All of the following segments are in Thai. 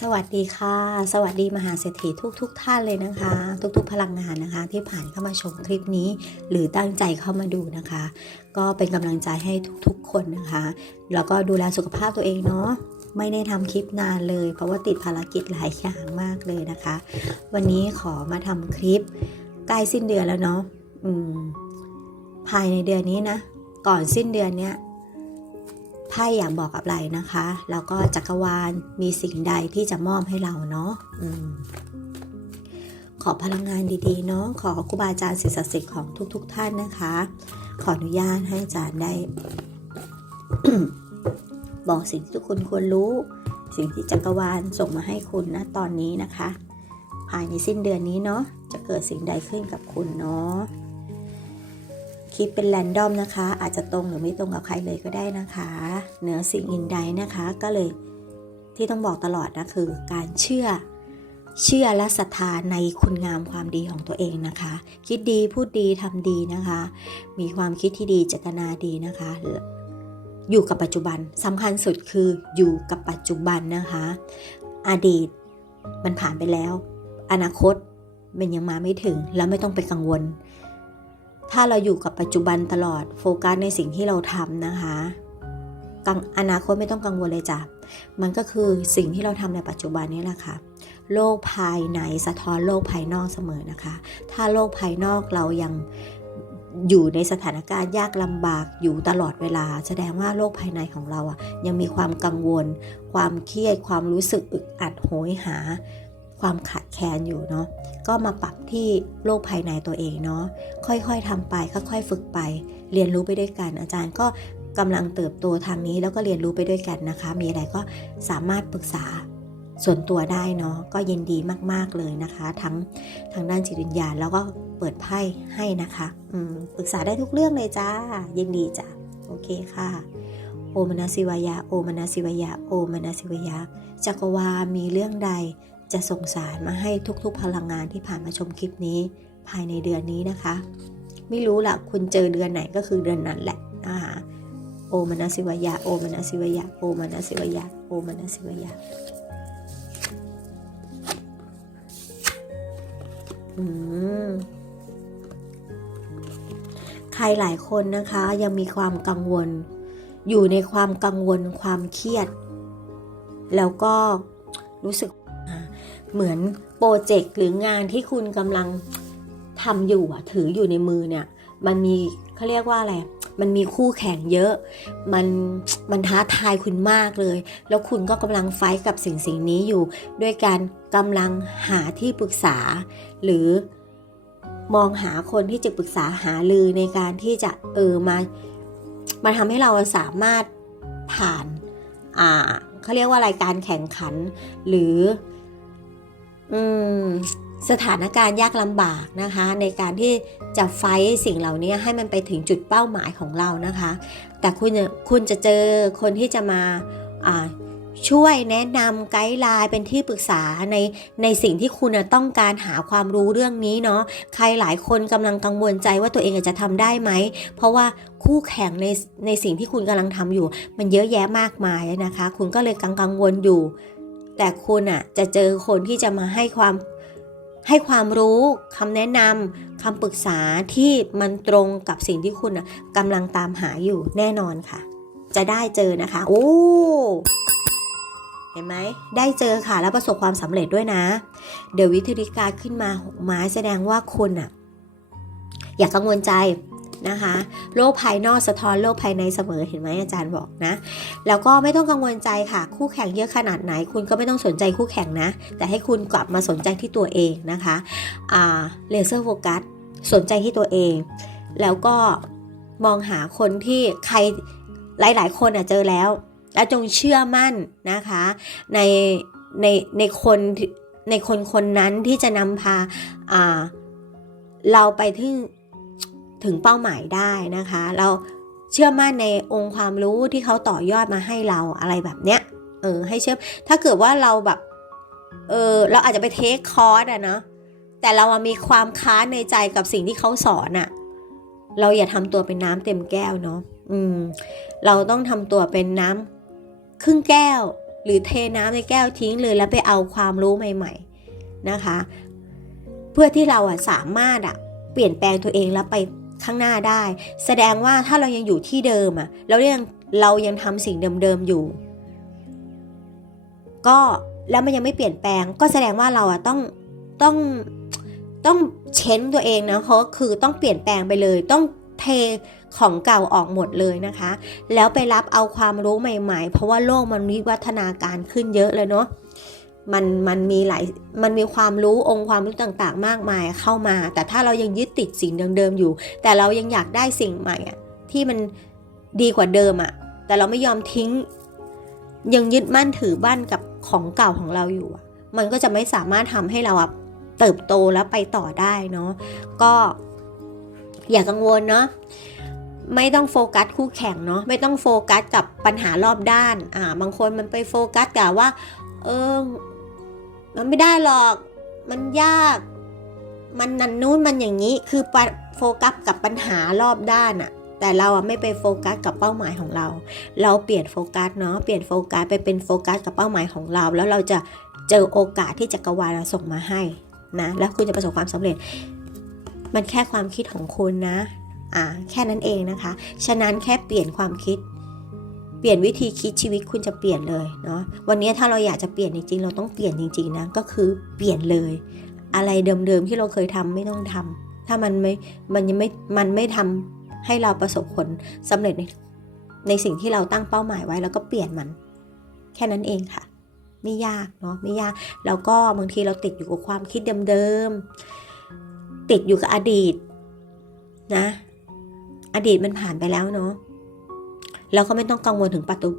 สวัสดีค่ะ สวัสดีมหาเศรษฐีทุกทุกๆท่านเลยนะคะ ทุกๆ พลังงานนะคะ ที่ผ่านเข้ามาชมคลิปนี้ หรือตั้งใจเข้ามาดูนะคะ ก็เป็นกำลังใจให้ทุกๆ คนนะคะ แล้วก็ดูแลสุขภาพตัวเองเนาะไม่ได้ทำคลิปนานเลย เพราะว่าติดภารกิจหลายอย่างมากเลยนะคะ วันนี้ขอมาทำคลิปใกล้สิ้นเดือนแล้วเนาะภายในเดือนนี้นะ ก่อนสิ้นเดือนเนี้ย ไพ่อยากบอกอะไรนะคะ แล้วก็จักรวาลมีสิ่งใดที่จะมอบให้เราเนาะอขอพลังงานดีๆเนาะขอครูบาอาจารย์ศิษย์ศักดิ์สิทธิ์ของทุกๆท่านนะคะ ขออนุญาตให้อาจารย์ได้ บอกสิ่งที่ทุกคนควรรู้ สิ่งที่จักรวาลส่งมาให้คุณนะตอนนี้นะคะ ภายในสิ้นเดือนนี้เนาะจะเกิดสิ่งใดขึ้นกับคุณเนาะ คลิปเป็นแรนดอมนะคะ อาจจะตรงหรือไม่ตรงกับใครเลยก็ได้นะคะ เหนือสิ่งอื่นใดนะคะ ก็เลยที่ต้องบอกตลอดนะคือ การเชื่อเชื่อและศรัทธาในคุณงามความดีของตัวเองนะคะ คิดดีพูดดีทำดีนะคะ มีความคิดที่ดีเจตนาดีนะคะ อยู่กับปัจจุบันสำคัญสุดคืออยู่กับปัจจุบันนะคะ อดีตมันผ่านไปแล้ว อนาคตมันยังมาไม่ถึงแล้วไม่ต้องไปกังวล ถ้าเราอยู่กับปัจจุบันตลอดโฟกัสในสิ่งที่เราทำนะคะกังอนาคตไม่ต้องกังวลเลยจ้ะ มันก็คือสิ่งที่เราทำในปัจจุบันนี้แหละค่ะ โลกภายในสะท้อนโลกภายนอกเสมอนะคะ ถ้าโลกภายนอกเรายังอยู่ในสถานการณ์ยากลำบากอยู่ตลอดเวลา แสดงว่าโลกภายในของเราอะยังมีความกังวล ความเครียด ความรู้สึกอึดอัดโหยหา ความขาดแคลนอยู่เนาะก็มาปรับที่โลกภายในตัวเองเนาะค่อยๆทำไปค่อยๆฝึกไป เรียนรู้ไปด้วยกัน อาจารย์ก็กำลังเติบโตทางนี้แล้วก็เรียนรู้ไปด้วยกันนะคะ มีอะไรก็สามารถปรึกษาส่วนตัวได้เนาะก็ยินดีมากๆเลยนะคะ ทั้งทางด้านจิตวิญญาณแล้วก็เปิดไพ่ให้นะคะอืมปรึกษาได้ทุกเรื่องเลยจ้ายินดีจ้ะโอเคค่ะ โอมนาสิวายาโอมนาสิวายาโอมนาสิวายาจักรวาลมีเรื่องใด จะส่งสารมาให้ทุกๆพลังงานที่ผ่านมาชมคลิปนี้ ภายในเดือนนี้นะคะ ไม่รู้ล่ะคุณเจอเดือนไหนก็คือเดือนนั้นแหละนะคะโอมนัสิวยาโอมนัสิวยาโอมนัสิวยาโอมนัสิวยาอืมใครหลายคนนะคะยังมีความกังวล อยู่ในความกังวลความเครียด แล้วก็รู้สึก เหมือนโปรเจกต์หรืองานที่คุณกำลังทำอยู่อะถืออยู่ในมือเนี่ย มันมีเขาเรียกว่าอะไร มันมีคู่แข่งเยอะ มันมันท้าทายคุณมากเลย แล้วคุณก็กำลังไฟกับสิ่งสิ่งนี้อยู่ ด้วยการกำลังหาที่ปรึกษา หรือมองหาคนที่จะปรึกษาหาลือในการที่จะเออมามาทำให้เราสามารถผ่านอ่าเขาเรียกว่าอะไรการแข่งขัน หรือ สถานการณ์ยากลำบากนะคะ ในการที่จะไฟสิ่งเหล่านี้ให้มันไปถึงจุดเป้าหมายของเรานะคะ แต่คุณคุณจะเจอคนที่จะมาช่วยแนะนำไกด์ไลน์เป็นที่ปรึกษาในในสิ่งที่คุณต้องการหาความรู้เรื่องนี้เนาะใครหลายคนกำลังกังวลใจว่าตัวเองจะทำได้ไหม เพราะว่าคู่แข่งในในสิ่งที่คุณกำลังทำอยู่ มันเยอะแยะมากมายนะคะ คุณก็เลยกังกังวลอยู่ แต่คุณอะจะเจอคนที่จะมาให้ความให้ความรู้คำแนะนำคำปรึกษาที่มันตรงกับสิ่งที่คุณกำลังตามหาอยู่แน่นอนค่ะ จะได้เจอนะคะ โอ้เห็นไหมได้เจอค่ะแล้วประสบความสำเร็จด้วยนะ เดี๋ยววิทยการขึ้นมาหกไม้แสดงว่าคุณอะอย่ากกังวลใจ นะคะ โลกภายนอกสะท้อนโลกภายในเสมอเห็นไหมอาจารย์บอกนะ แล้วก็ไม่ต้องกังวลใจค่ะ คู่แข่งเยอะขนาดไหน คุณก็ไม่ต้องสนใจคู่แข่งนะ แต่ให้คุณกลับมาสนใจที่ตัวเองนะคะเลเซอร์โฟกัสสนใจที่ตัวเอง แล้วก็มองหาคนที่ใครหลาย ๆ คนอะเจอแล้ว และจงเชื่อมั่นนะคะในในในคนในคนคนนั้นที่จะนำพาาเราไปถึง ถึงเป้าหมายได้นะคะ เราเชื่อมั่นในองค์ความรู้ที่เขาต่อยอดมาให้เราอะไรแบบเนี้ยเออให้เชื่อถ้าเกิดว่าเราแบบเออเราอาจจะไปเทคคอร์สอะเนาะแต่เรามีความค้านในใจกับสิ่งที่เขาสอนอะเราอย่าทำตัวเป็นน้ำเต็มแก้วเนาะอืมเราต้องทำตัวเป็นน้ำครึ่งแก้ว หรือเทน้ำในแก้วทิ้งเลยแล้วไปเอาความรู้ใหม่ ๆนะคะ เพื่อที่เราอะสามารถอะเปลี่ยนแปลงตัวเองแล้วไป ข้างหน้าได้ แสดงว่าถ้าเรายังอยู่ที่เดิมอะเรายังเรายังทำสิ่งเดิมๆอยู่ ก็แล้วมันยังไม่เปลี่ยนแปลง ก็แสดงว่าเราอะต้องต้องต้องเช้นตัวเองนะเพราะคือต้องเปลี่ยนแปลงไปเลย ต้องเทของเก่าออกหมดเลยนะคะ แล้วไปรับเอาความรู้ใหม่ ๆ เพราะว่าโลกมันวิวัฒนาการขึ้นเยอะเลยเนาะ มันมันมีหลายมันมีความรู้องค์ความรู้ต่างๆ มากมายเข้ามา แต่ถ้าเรายังยึดติดสิ่งเดิมๆอยู่ แต่เรายังอยากได้สิ่งใหม่อะที่มันดีกว่าเดิมอะแต่เราไม่ยอมทิ้ง ยังยึดมั่นถือบ้านกับของเก่าของเราอยู่อะมันก็จะไม่สามารถทำให้เราเติบโตแล้วไปต่อได้เนาะก็อย่ากังวลเนาะไม่ต้องโฟกัสคู่แข่งเนาะไม่ต้องโฟกัสกับปัญหารอบด้านอ่าบางคนมันไปโฟกัสกับว่าเออ มันไม่ได้หรอก มันยาก มันนันนู้นมันอย่างนี้ คือโฟกัสกับปัญหารอบด้านอะแต่เราอะไม่ไปโฟกัสกับเป้าหมายของเรา เราเปลี่ยนโฟกัสเนาะ เปลี่ยนโฟกัสไปเป็นโฟกัสกับเป้าหมายของเรา แล้วเราจะเจอโอกาสที่จักรวาลส่งมาให้นะ แล้วคุณจะประสบความสำเร็จ มันแค่ความคิดของคุณนะ อ่า แค่นั้นเองนะคะ ฉะนั้นแค่เปลี่ยนความคิด เปลี่ยนวิธีคิดชีวิตคุณจะเปลี่ยนเลยเนาะวันนี้ถ้าเราอยากจะเปลี่ยนจริงๆ เราต้องเปลี่ยนจริงๆนะก็คือเปลี่ยนเลย อะไรเดิมๆที่เราเคยทำไม่ต้องทำถ้ามันไม่มันยังไม่มันไม่ทำให้เราประสบผลสำเร็จในในสิ่งที่เราตั้งเป้าหมายไว้แล้วก็เปลี่ยนมัน แค่นั้นเองค่ะไม่ยากเนาะไม่ยากแล้วก็บางทีเราติดอยู่กับความคิดเดิมๆติดอยู่กับอดีตนะ อดีตมันผ่านไปแล้วเนาะ เราก็ไม่ต้องกังวลถึงปัจจุ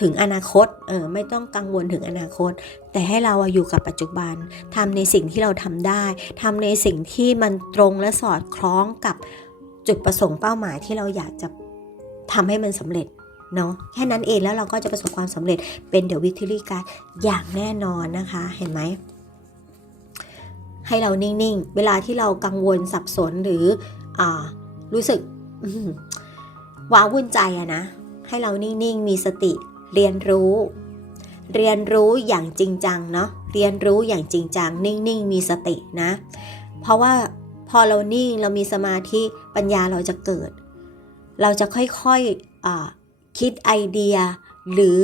ถึงอนาคต เออ ไม่ต้องกังวลถึงอนาคต แต่ให้เราอยู่กับปัจจุบันทำในสิ่งที่เราทำได้ทำในสิ่งที่มันตรงและสอดคล้องกับจุดประสงค์เป้าหมายที่เราอยากจะทำให้มันสำเร็จ เนาะ แค่นั้นเองแล้วเราก็จะประสบความสำเร็จ เป็นเดอะวิ c ิ o ี y การอย่างแน่นอนนะคะ เห็นไหม ให้เรานิ่ง ๆ เวลาที่เรากังวลสับสนหรือ อ่า รู้สึก ว้าวุ่นใจอะนะ ให้เรานิ่งๆ มีสติ เรียนรู้ เรียนรู้อย่างจริงจังเนาะ เรียนรู้อย่างจริงจัง นิ่งๆ มีสตินะ เพราะว่าพอเรานิ่งเรามีสมาธิปัญญาเราจะเกิด เราจะค่อยๆอคิดไอเดีย หรือ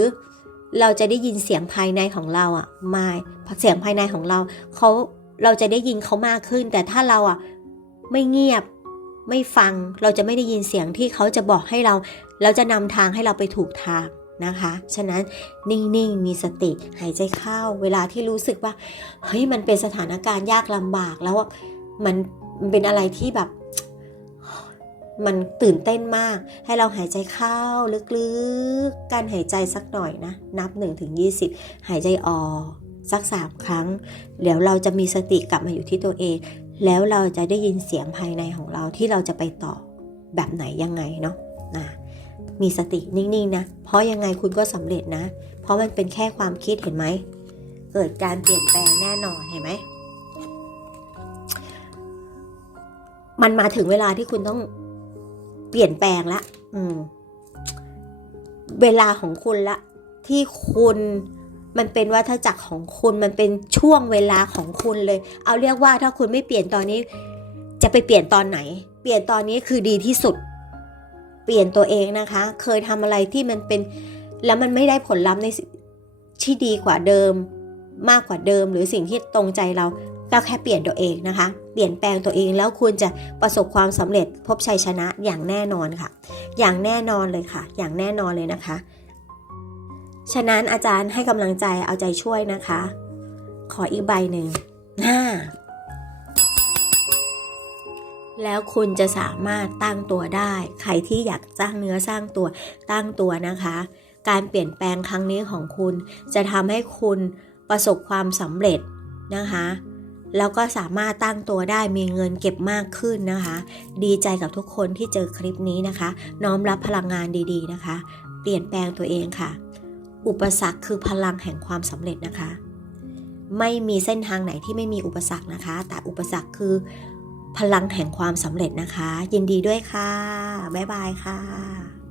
เราจะได้ยินเสียงภายในของเราอะมาเสียงภายในของเราเขาเราจะได้ยินเขามากขึ้น แต่ถ้าเราอะไม่เงียบ ไม่ฟังเราจะไม่ได้ยินเสียงที่เขาจะบอกให้เราแล้วจะนำทางให้เราไปถูกทางนะคะ ฉะนั้นนิ่งๆ มีสติหายใจเข้า เวลาที่รู้สึกว่าเฮ้ยมันเป็นสถานการณ์ยากลำบากแล้วมันเป็นอะไรที่แบบ มันตื่นเต้นมาก ให้เราหายใจเข้าลึกๆ การหายใจสักหน่อยนะ นับ1ถึง20 หายใจออกสัก3ครั้ง เดี๋ยวเราจะมีสติกลับมาอยู่ที่ตัวเอง แล้วเราจะได้ยินเสียงภายในของเราที่เราจะไปต่อแบบไหนยังไงเนาะนะมีสตินิ่งๆนะ เพราะยังไงคุณก็สำเร็จนะ เพราะมันเป็นแค่ความคิดเห็นไหม เกิดการเปลี่ยนแปลงแน่นอนเห็นไหม มันมาถึงเวลาที่คุณต้องเปลี่ยนแปลงละ อืม เวลาของคุณละ ที่คุณ มันเป็นวัฏจักรของคุณมันเป็นช่วงเวลาของคุณเลย เอาเรียกว่าถ้าคุณไม่เปลี่ยนตอนนี้ จะไปเปลี่ยนตอนไหน เปลี่ยนตอนนี้คือดีที่สุด เปลี่ยนตัวเองนะคะ เคยทำอะไรที่มันเป็น แล้วมันไม่ได้ผลลัพธ์ในที่ดีกว่าเดิม มากกว่าเดิม หรือสิ่งที่ตรงใจเราก็แค่เปลี่ยนตัวเองนะคะ เปลี่ยนแปลงตัวเองแล้วคุณจะประสบความสำเร็จพบชัยชนะอย่างแน่นอนค่ะ อย่างแน่นอนเลยค่ะ อย่างแน่นอนเลยนะคะ ฉะนั้นอาจารย์ให้กำลังใจเอาใจช่วยนะคะ ขออีกใบหนึ่งห้าแล้วคุณจะสามารถตั้งตัวได้ ใครที่อยากสร้างเนื้อสร้างตัวตั้งตัวนะคะ การเปลี่ยนแปลงครั้งนี้ของคุณ จะทำให้คุณประสบความสำเร็จนะคะ แล้วก็สามารถตั้งตัวได้มีเงินเก็บมากขึ้นนะคะ ดีใจกับทุกคนที่เจอคลิปนี้นะคะ น้อมรับพลังงานดีๆนะคะ เปลี่ยนแปลงตัวเองค่ะ อุปสรรคคือพลังแห่งความสำเร็จนะคะ ไม่มีเส้นทางไหนที่ไม่มีอุปสรรคนะคะ แต่อุปสรรคคือพลังแห่งความสำเร็จนะคะ ยินดีด้วยค่ะ บ๊ายบายค่ะ